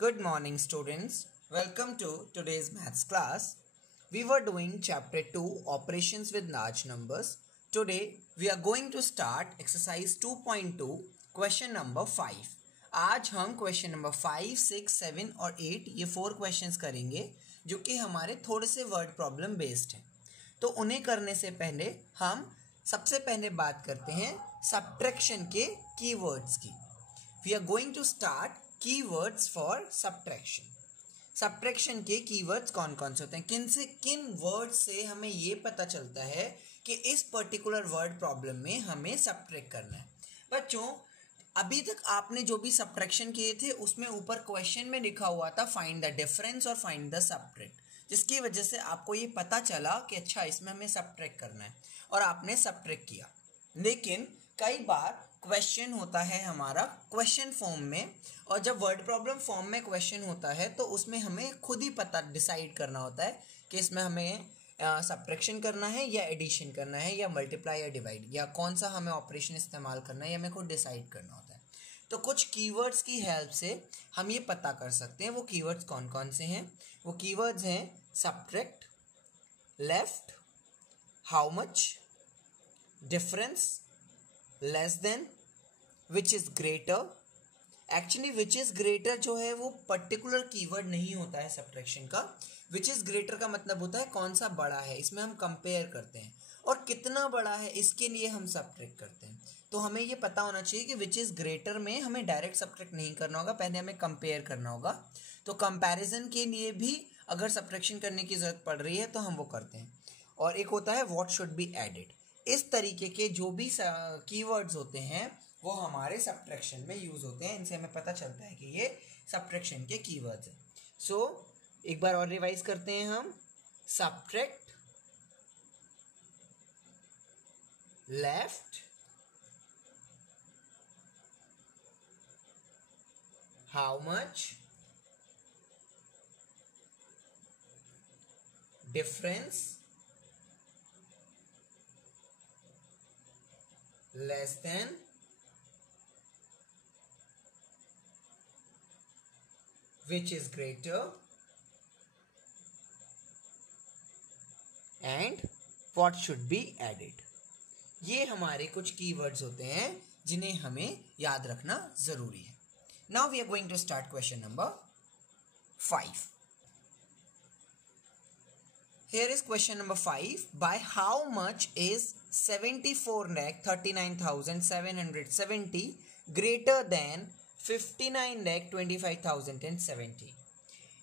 Good morning, students. Welcome to today's maths class. We were doing chapter 2 operations with large numbers. Today we are going to start exercise 2.2 question number 5. आज हम question number 5, 6, 7 और 8 ये 4 questions करेंगे जो कि हमारे थोड़े से वर्ड प्रॉब्लम बेस्ड हैं। तो उन्हें करने से पहले हम सबसे पहले बात करते हैं सब्ट्रैक्शन के कीवर्ड्स की। We are going to start keywords for subtraction. Subtraction के कीवर्ड्स कौन कौन से होते हैं, किन वर्ड से हमें ये पता चलता है कि इस पर्टिकुलर वर्ड प्रॉब्लम में हमें सब्ट्रैक्ट करना है। बच्चों, अभी तक आपने जो भी सब्ट्रैक्शन किए थे उसमें ऊपर क्वेश्चन में लिखा हुआ था फाइंड द डिफरेंस और फाइंड द सब्ट्रैक्ट, जिसकी वजह से आपको ये पता चला कि अच्छा इसमें हमें सब्ट्रैक्ट करना है और आपने सब्ट्रैक्ट किया। लेकिन कई बार क्वेश्चन होता है हमारा क्वेश्चन फॉर्म में, और जब वर्ड प्रॉब्लम फॉर्म में क्वेश्चन होता है तो उसमें हमें खुद ही पता डिसाइड करना होता है कि इसमें हमें सब्ट्रैक्शन करना है या एडिशन करना है या मल्टीप्लाई या डिवाइड या कौन सा हमें ऑपरेशन इस्तेमाल करना है या हमें खुद डिसाइड करना होता है। तो कुछ कीवर्ड्स की हेल्प से हम ये पता कर सकते हैं। वो कीवर्ड्स कौन कौन से हैं? वो कीवर्ड्स हैं subtract, left, how much, difference, less than, which is greater. Actually which is greater जो है वो पर्टिकुलर कीवर्ड नहीं होता है सब्ट्रैक्शन का। विच इज ग्रेटर का मतलब होता है कौन सा बड़ा है, इसमें हम कंपेयर करते हैं, और कितना बड़ा है इसके लिए हम सब्ट्रैक्ट करते हैं। तो हमें ये पता होना चाहिए कि विच इज ग्रेटर में हमें डायरेक्ट सब्ट्रैक्ट नहीं करना होगा, पहले हमें कंपेयर करना होगा। तो कंपैरिजन के लिए भी अगर सब्ट्रैक्शन करने की जरूरत पड़ रही है तो हम वो करते हैं। और एक होता है व्हाट शुड बी एडेड। इस तरीके के जो भी कीवर्ड्स होते हैं वो हमारे सब्ट्रैक्शन में यूज होते हैं। इनसे हमें पता चलता है कि ये सब्ट्रैक्शन के कीवर्ड्स हैं। सो एक बार और रिवाइज करते हैं हम। Subtract, left, how much, difference, less than, which is greater, and what should be added। ये हमारे कुछ कीवर्ड्स होते हैं जिन्हें हमें याद रखना जरूरी है। Now we are going to start question number 5। Here is question number 5. By how much is 74,39,770 greater than 59,25,070?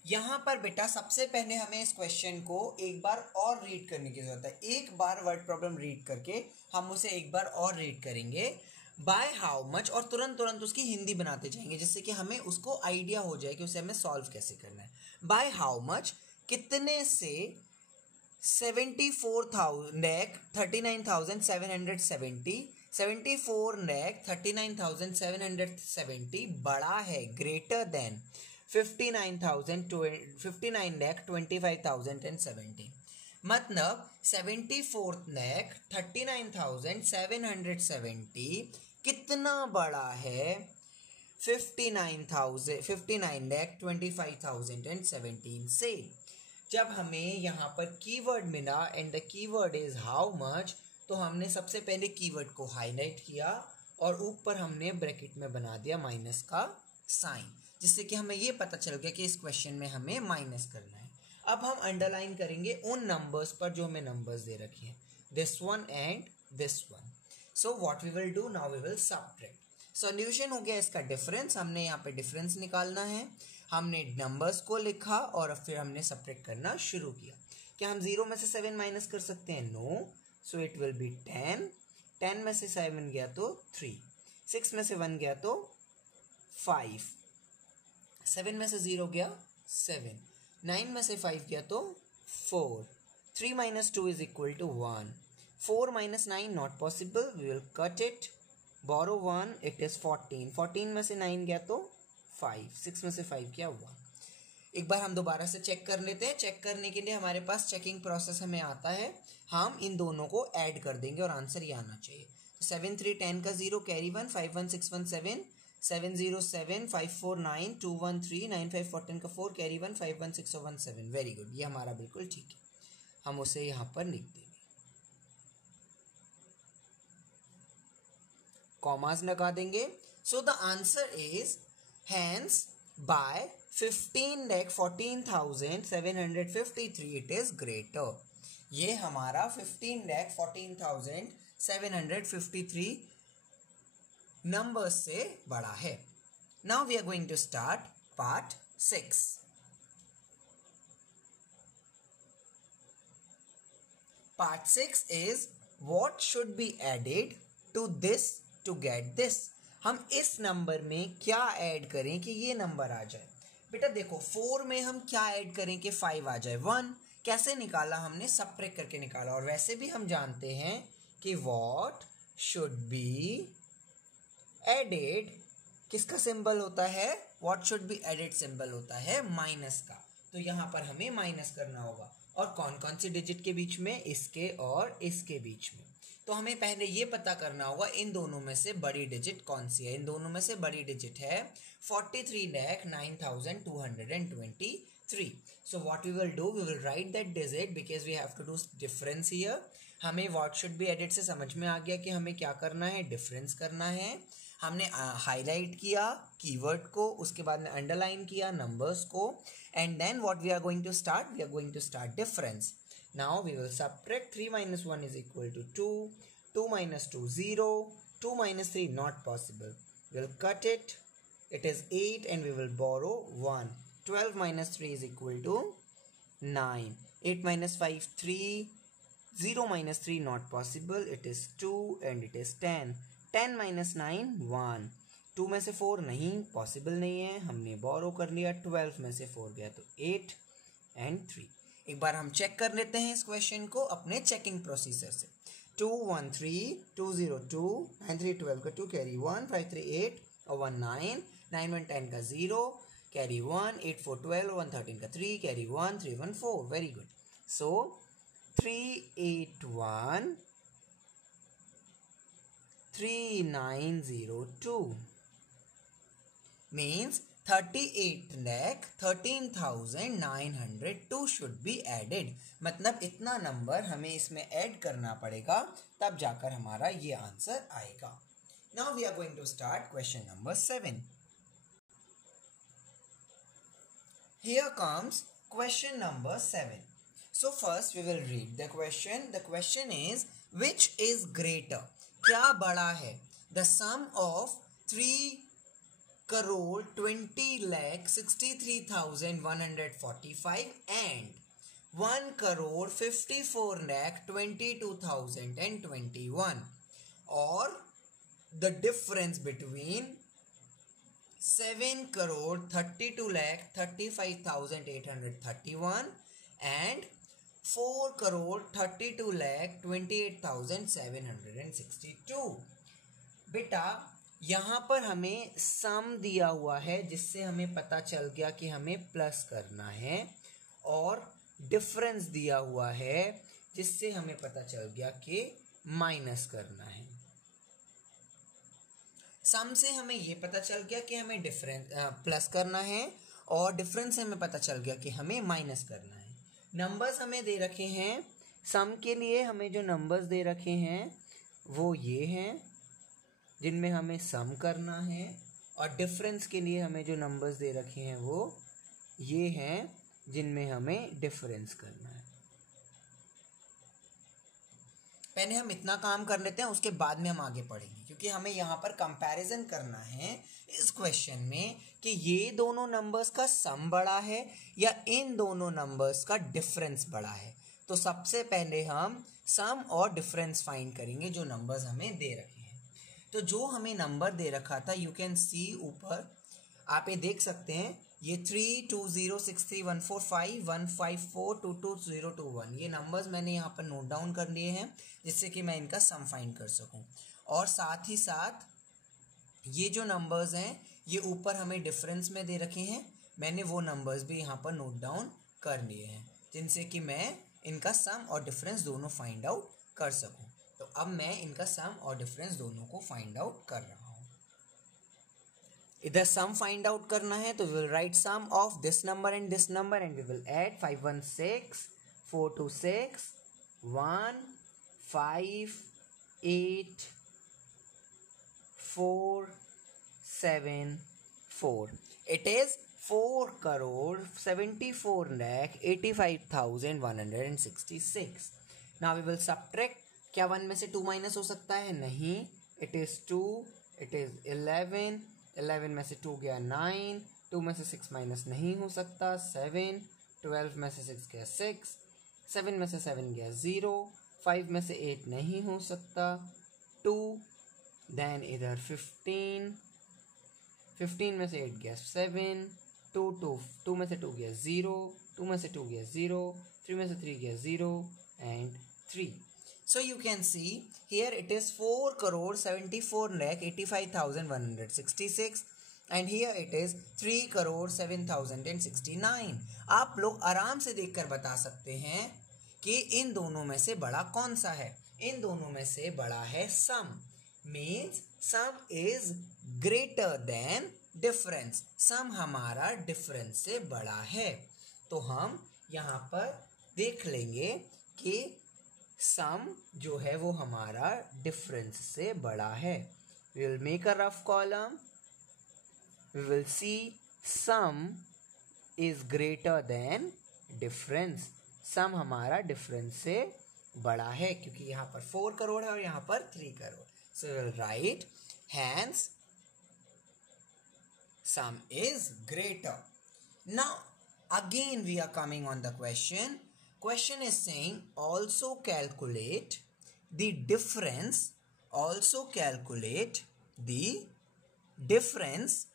यहाँ पर बेटा सबसे पहले हमें इस क्वेश्चन को एक बार और रीड करने की जरूरत है। एक बार वर्ड प्रॉब्लम रीड करके हम उसे एक बार और रीड करेंगे बाय हाउ मच, और तुरंत उसकी हिंदी बनाते जाएंगे जिससे कि हमें उसको आइडिया हो जाए कि उसे हमें सॉल्व कैसे करना है। बाय हाउ मच कितने से 74,39,770 बड़ा है, ग्रेटर देन 59,25,070। मतलब 74,39,770 कितना बड़ा है 59,25,017 से। जब हमें यहाँ पर कीवर्ड मिला and the keyword is how much, तो हमने सबसे पहले कीवर्ड को हाईलाइट किया और ऊपर हमने ब्रैकेट में बना दिया माइनस का साइन, जिससे कि हमें ये पता चल गया कि इस क्वेश्चन में हमें माइनस करना है। अब हम अंडरलाइन करेंगे उन नंबर्स पर जो हमें नंबर्स दे रखे हैं, this one and this one. So what we will do now, we will subtract. Solution हो गया इसका डिफरेंस, हमने यहाँ पे डिफरेंस निकालना है। हमने नंबर्स को लिखा और फिर हमने सब्ट्रैक्ट करना शुरू किया। क्या हम 0 में से 7 माइनस कर सकते हैं? No. So it will be 10। 10 में से 7 गया तो 3, 6 में से 1 गया तो 5, 7 में से 0 गया 7, 9 में से 5 गया तो 4, 3 minus 2 is equal to 1, 4 minus 9 not possible, we will cut it, borrow 1, it is 14, 14 में से 9 गया तो 5, 6 में से 5 गया 1। एक बार हम दोबारा से चेक कर लेते हैं। चेक करने के लिए हमारे पास चेकिंग प्रोसेस हमें आता है, हम इन दोनों को ऐड कर देंगे और आंसर ये आना चाहिए। तो 7 3 10 का 0 कैरी 1, 5 1 6 1 7, 7075492139514 का 4 कैरी 1 516 और 17। वेरी गुड, ये हमारा बिल्कुल ठीक है, हम उसे यहाँ पर लिख देंगे, कॉमास लगा देंगे। So the answer is hence by 15,14,753 it is greater. ये हमारा 15,14,753 नंबर से बड़ा है। Now we are going to start part 6। Part 6 is what should be added to this to get this. हम इस नंबर में क्या ऐड करें कि ये नंबर आ जाए। बेटा देखो 4 में हम क्या ऐड करें कि 5 आ जाए, 1 कैसे निकाला हमने, सबट्रैक्ट करके निकाला। और वैसे भी हम जानते हैं कि व्हाट शुड बी एडेड किसका सिंबल होता है, what should be added symbol होता है माइनस का। तो यहाँ पर हमें माइनस करना होगा। और कौन कौन सी डिजिट के बीच में, इसके और इसके बीच में। तो हमें पहले ये पता करना होगा इन दोनों में से बड़ी डिजिट कौन सी है। इन दोनों में से बड़ी डिजिट है 43,09,223। So what we will do, we will write that digit because we have to do difference here. हमें what should be added से समझ में आ गया कि हमें क्या करना है, डिफरेंस करना है। हमने हाईलाइट किया कीवर्ड को, उसके बाद में अंडरलाइन किया नंबर्स को, and then what we are going to start, we are going to start difference. Now we will subtract 3 minus 1 is equal to 2, 2 minus 2 0, 2 minus 3 not possible. We will cut it, it is 8 and we will borrow 1. 12 minus 3 is equal to 9. 8 minus 5 3, 0 minus 3 not possible, it is 2 and it is 10. 10 minus 9 1. 2 में से 4 नहीं, possible नहीं है, हमने बोरो कर लिया। 12 में से 4 गया तो 8 and 3। एक बार हम चेक कर लेते हैं इस क्वेश्चन को अपने चेकिंग प्रोसीजर से। 2 1 3 2 0 2 9 3 12 का 2 कैरी 1 5 3 8 और 1 9 9 1 10 का 0 कैरी 1 8 4 12 1 13 का 3 carry 1 3 1 4। Very good. So 381 3902 means 38,13,902 should be added। मतलब इतना नंबर हमें इसमें ऐड करना पड़ेगा, तब जाकर हमारा ये आंसर आएगा। Now we are going to start question number 7. Here comes question number 7. So first we will read the question. The question is which is greater? क्या बड़ा है? The sum of 3,20,63,145 and 1,54,22,021, or the difference between 7,32,35,831 and 4,32,28,762। बेटा यहाँ पर हमें सम दिया हुआ है जिससे हमें पता चल गया कि हमें प्लस करना है, और डिफरेंस दिया हुआ है जिससे हमें पता चल गया कि माइनस करना है। सम से हमें ये पता चल गया कि हमें डिफरेंस प्लस करना है, और डिफरेंस से हमें पता चल गया कि हमें माइनस करना है। नंबर्स हमें दे रखे हैं, सम के लिए हमें जो नंबर्स दे रखे हैं वो ये हैं जिनमें हमें सम करना है, और डिफरेंस के लिए हमें जो नंबर्स दे रखे हैं वो ये हैं जिनमें हमें डिफरेंस करना है। पहले हम इतना काम कर लेते हैं, उसके बाद में हम आगे पढ़ेंगे, क्योंकि हमें यहाँ पर कंपैरिजन करना है इस क्वेश्चन में कि ये दोनों नंबर्स का सम बड़ा है या इन दोनों नंबर्स का डिफरेंस बड़ा है। तो सबसे पहले हम सम और डिफरेंस फाइंड करेंगे जो नंबर्स हमें दे रखे हैं। तो जो हमें नंबर दे रखा था, यू कैन सी ऊपर आप ये देख सकते हैं, ये 32063145154222021 ये नंबर्स मैंने यहाँ पर नोट डाउन कर लिए हैं जिससे कि मैं इनका सम फाइंड कर सकूं। और साथ ही साथ ये जो नंबर्स हैं ये ऊपर हमें डिफरेंस में दे रखे हैं, मैंने वो नंबर्स भी यहाँ पर नोट डाउन कर लिए हैं जिनसे कि मैं इनका सम और डिफरेंस दोनों फाइंड आउट कर सकूं। तो अब मैं इनका सम और डिफरेंस दोनों को फाइंड आउट कर रहा हूँ। इधर सम फाइंड आउट करना है तो we will write sum of this number and we will add 5 1 6 4 2 6 1 5 8 4 7 4. It is 4,74,85,166. Now we will subtract. क्या 1 में से 2 माइनस हो सकता है? नहीं. It is 2. It is 11. 11 में से 2 गया 9. 2 में से 6 माइनस नहीं हो सकता. 7. 12 में से 6 गया 6. 7 में से 7 गया 0. 5 में से 8 नहीं हो सकता. 2. Then इधर 15. 15 में से 8 गया 7. 2 में से 2 गया 0. 2 में से 2 गया 0. 3 में से 3 गया 0 and 3. So you can see here it is 4,74,85,166 and here it is 3,07,069. आप लोग आराम से देखकर बता सकते हैं कि इन दोनों में से बड़ा कौन सा है. इन दोनों में से बड़ा है सम. Means sum is greater than difference. सम हमारा डिफरेंस से बड़ा है. तो हम यहाँ पर देख लेंगे कि सम जो है वो हमारा डिफरेंस से बड़ा है. We will make a rough column. We will see sum is greater than difference. सम हमारा डिफरेंस से बड़ा है क्योंकि यहाँ पर 4 करोड़ है और यहाँ पर 3 crore. So we will write hence sum is greater. Now again we are coming on the question. Question is saying also calculate the difference. Also calculate the difference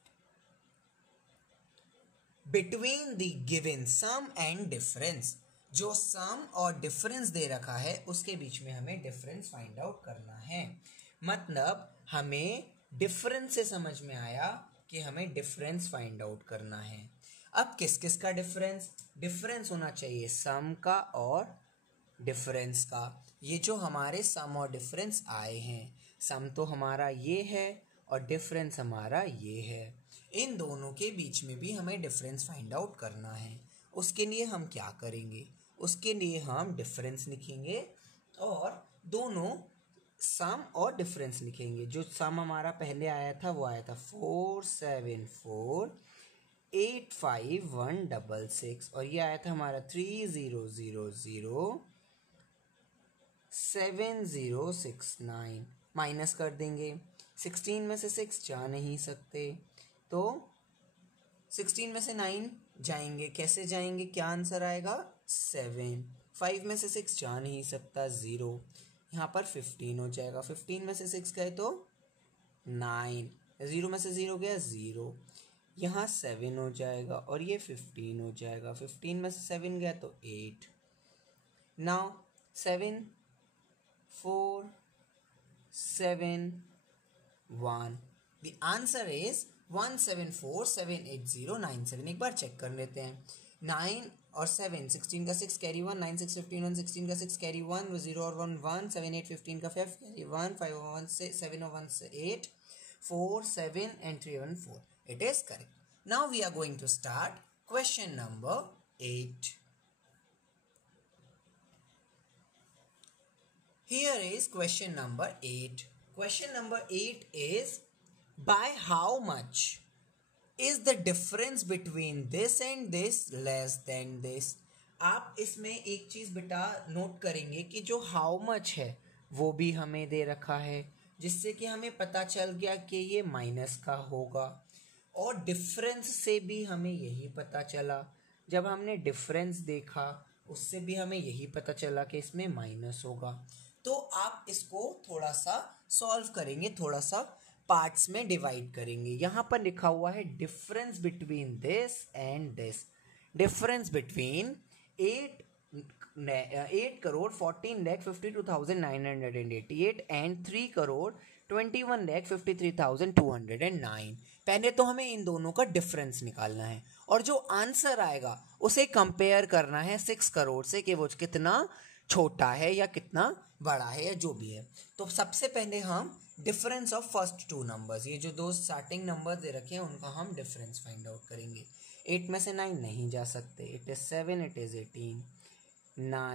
between the given sum and difference. जो सम और difference दे रखा है उसके बीच में हमें difference find out करना है. मतलब हमें डिफरेंस से समझ में आया कि हमें डिफरेंस फाइंड आउट करना है. अब किस किस का डिफरेंस होना चाहिए? सम का और डिफरेंस का. ये जो हमारे सम और डिफरेंस आए हैं, सम तो हमारा ये है और डिफरेंस हमारा ये है. इन दोनों के बीच में भी हमें डिफरेंस फाइंड आउट करना है. उसके लिए हम क्या करेंगे? उसके लिए हम डिफरेंस लिखेंगे और दोनों सम और डिफरेंस लिखेंगे. जो सम हमारा पहले आया था वो आया था 474,85166 और ये आया था हमारा 30007069. माइनस कर देंगे. 16 में से 6 जा नहीं सकते तो 16 में से 9 जाएंगे. कैसे जाएंगे? क्या आंसर आएगा? 7. 5 में से 6 जा नहीं सकता, 0. यहाँ पर 15 हो जाएगा. 15 में से 6 गए तो 9. 0 में से 0 गया 0. यहाँ 7 हो जाएगा और ये 15 हो जाएगा. 15 में से 7 गया तो 8. नाउ 7 4 7 1. The answer is 174,780,97. एक बार चेक कर लेते हैं. 9 और 7, 16 का 6 कैरी 1, 9 6 15 1, 16 का 6 कैरी 1, 0 और 1 1, 7 8 15 का 5 कैरी 1, 5 और 1 से 7 और 1 से 8, 4 7 and 3 1 4. It is correct. Now we are going to start question number 8. Here is question number 8. Question number 8 is by how much is the difference between this and this less than this? आप इसमें एक चीज़ बेटा note करेंगे कि जो how much है वो भी हमें दे रखा है, जिससे कि हमें पता चल गया कि ये माइनस का होगा. और डिफरेंस से भी हमें यही पता चला. जब हमने डिफरेंस देखा उससे भी हमें यही पता चला कि इसमें माइनस होगा. तो आप इसको थोड़ा सा सॉल्व करेंगे, थोड़ा सा पार्ट्स में डिवाइड करेंगे. यहाँ पर लिखा हुआ है difference between this and this. Difference between 8,14,52,988 and 3,23,52,209. पहले तो हमें इन दोनों का डिफरेंस निकालना है और जो आंसर आएगा उसे कंपेयर करना है 6 करोड़ से कि वो कितना छोटा है या कितना बड़ा है या जो भी है। तो सबसे पहले हम difference of first two numbers, ये जो दो स्टार्टिंग नंबर दे रखे हैं उनका हम डिफरेंस फाइंड आउट करेंगे। 8 में से 9 नहीं जा सकते, इट इज़ 7, इट इज़ 18, 9